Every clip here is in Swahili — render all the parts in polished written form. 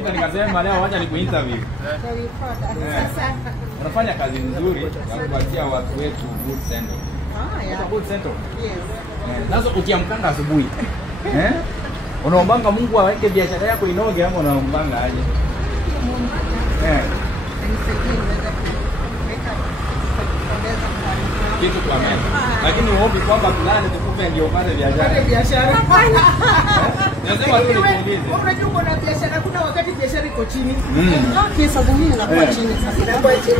umeniita nikasema leo wacha nikuinterview. Sasa unafanya kazi nzuri ya kupatia watu wetu good center. Good center. Yes. Sasa ukiamkanga asubuhi, unaombanga Mungu aweke biashara yako inoge ama unaombanga aje? Kitu kwa mimi. Lakini uombi kwamba fulani tukupe ndio upate biashara. Biashara. Nasema tu nikuulize. Unajua kuna biashara, kuna wakati biashara iko chini. Okay, sasa mimi nakuwa chini sasa. Nakuwa chini.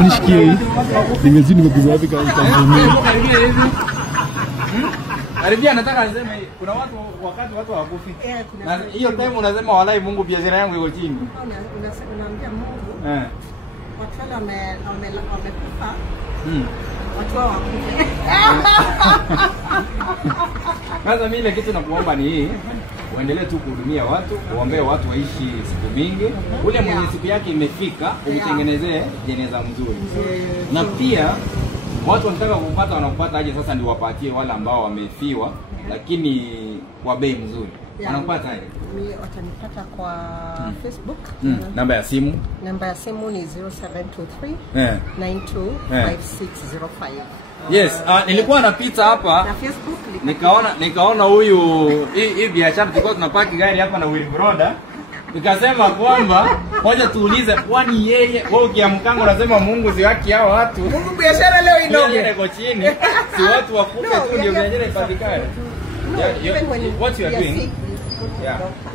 Unishikie hii. Nimezidi kupigwa wapi kama Tanzania. Aribia nataka niseme kuna wakati watu hawakufi. Na hiyo time unasema walai Mungu biashara yangu iko chini. Unaambia Mungu. Watu wale wamekufa. Watu wao wakufe. Sasa mimi ile kitu nakuomba ni hii, uendelee tu kuhudumia watu, uombee watu waishi siku mingi. Ule mwenye siku yake imefika, umtengenezee jeneza mzuri. Na pia watu wanataka kupata wanapata aje sasa ndio wapatie wale ambao wamefiwa lakini kwa bei mzuri. Wanapata aje? Mimi watanipata kwa Facebook. Namba ya simu? Namba ya simu ni 0723 925605. Yes, nilikuwa napita hapa na Facebook nikaona huyu hii biashara tulikuwa tunapaki gari hapa na Will Brother. Nikasema kwamba ngoja tuulize kwani yeye wewe ukiamkanga unasema Mungu si haki hao watu. Mungu biashara leo inoge. Iko chini. Si watu wakufe tu ndio biashara ipatikane. What you are doing?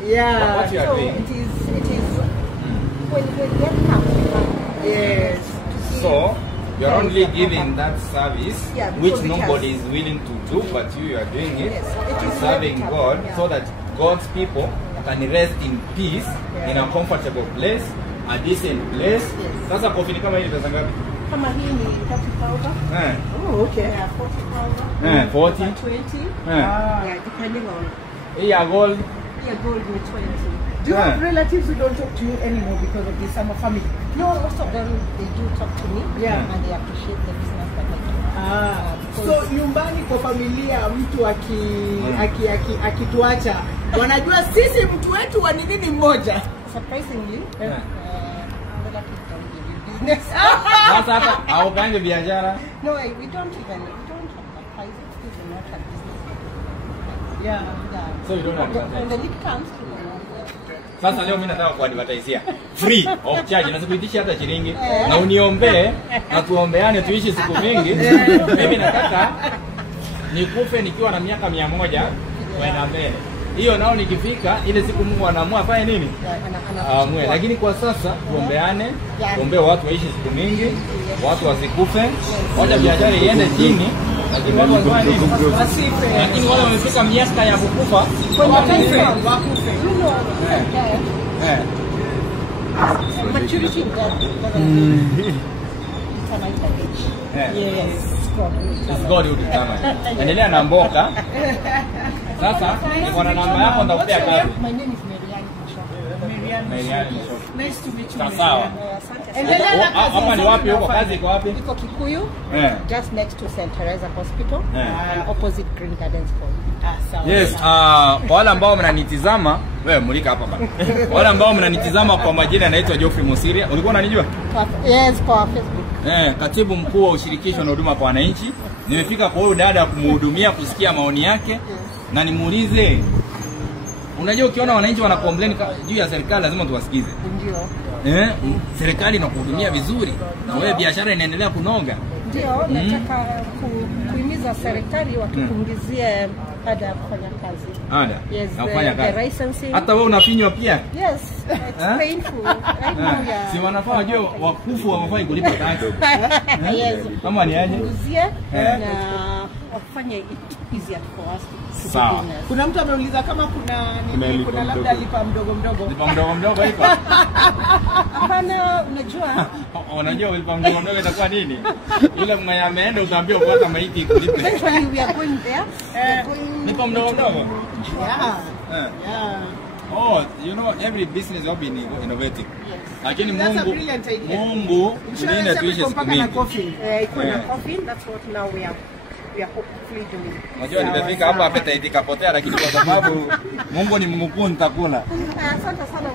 Yeah. What you are doing? It is when get come. Yes. So you are only giving that service which nobody is willing to do, but you are doing it and serving God so that God's people can rest in peace in a comfortable place, a decent place. Sasa Coffin kama hii pesa ngapi? Kama hii ni 30,000. Oh, okay. Yeah, 40,000. 40. 20. Yeah, depending on. Hii ya gold. Yeah, gold is 20. Do you have relatives who don't talk to you anymore because of this summer family? No, most of them they do talk to me. Yeah. And they appreciate the business that I do. So nyumbani kwa familia mtu akituacha wanajua sisi mtu wetu wa nini mmoja. Surprisingly, relatives don't give you business. Sasa hata au kange biashara. No, we don't advertise it because we're not a business. Yeah. So you don't advertise. When the lead comes to Sasa leo mimi nataka kuadvertise free of charge na sikuitisha hata shilingi na uniombee na tuombeane tuishi siku mingi. Mimi nataka nikufe nikiwa na miaka 100 kwenda mbele. Hiyo nao nikifika ile siku Mungu anaamua afanye nini? Amue. Lakini kwa sasa tuombeane, tuombee watu waishi siku mingi, watu wasikufe, wacha biashara iende chini. Lakini watu wafanye nini? Wasife. Lakini wale wamefika miaka ya kukufa, wakufe. maturity Yes, God will determine. Endelea na mboka. Sasa niko na namba yako nitakupea kazi. My name is Marianne. Nice to meet you. Sawa. Endelea na kazi. Hapa ni wapi huko kazi iko wapi? Iko Kikuyu. Just next to St. Teresa Hospital and opposite Green Gardens Hall. Yes, kwa wale ambao mnanitizama, wewe mulika hapa bana. Wale ambao mnanitizama kwa majina naitwa Geoffrey Mosiria. Ulikuwa unanijua? Yes, kwa Facebook. Katibu mkuu wa ushirikisho na huduma kwa wananchi. Nimefika kwa huyu dada kumhudumia kusikia maoni yake na nimuulize. Unajua ukiona wananchi wana complain juu ya serikali lazima tuwasikize. Ndio. Serikali inakuhudumia vizuri na wewe biashara inaendelea kunoga. Ndio, nataka kuhimiza serikali watupunguzie ada ya kufanya kazi. Ada? Yes, kufanya kazi. The licensing. Hata wewe unafinywa pia? Yes, it's painful. Right now, yeah. Si wanafaa wajue wakufu wafai kulipa tax. Yes. Kama ni aje? Punguzie na wafanye it easier for us. Sawa. Kuna mtu ameuliza kama kuna labda lipa mdogo. Lipa mdogo iko. Hapana, unajua lipa mdogo itakuwa nini? Yule mwenye ameenda utaambia upata maiti kulipa. Actually we are going there. Lipa mdogo. Yeah. Oh, you know every business will be innovative. Yes. Lakini Mungu Insurance ndiye tuishi siku mingi. Iko na Coffin, that's what now we are we are hopefully doing. Unajua nimefika hapa appetite ikapotea, lakini kwa sababu Mungu ni mkuu nitakula. Asante sana.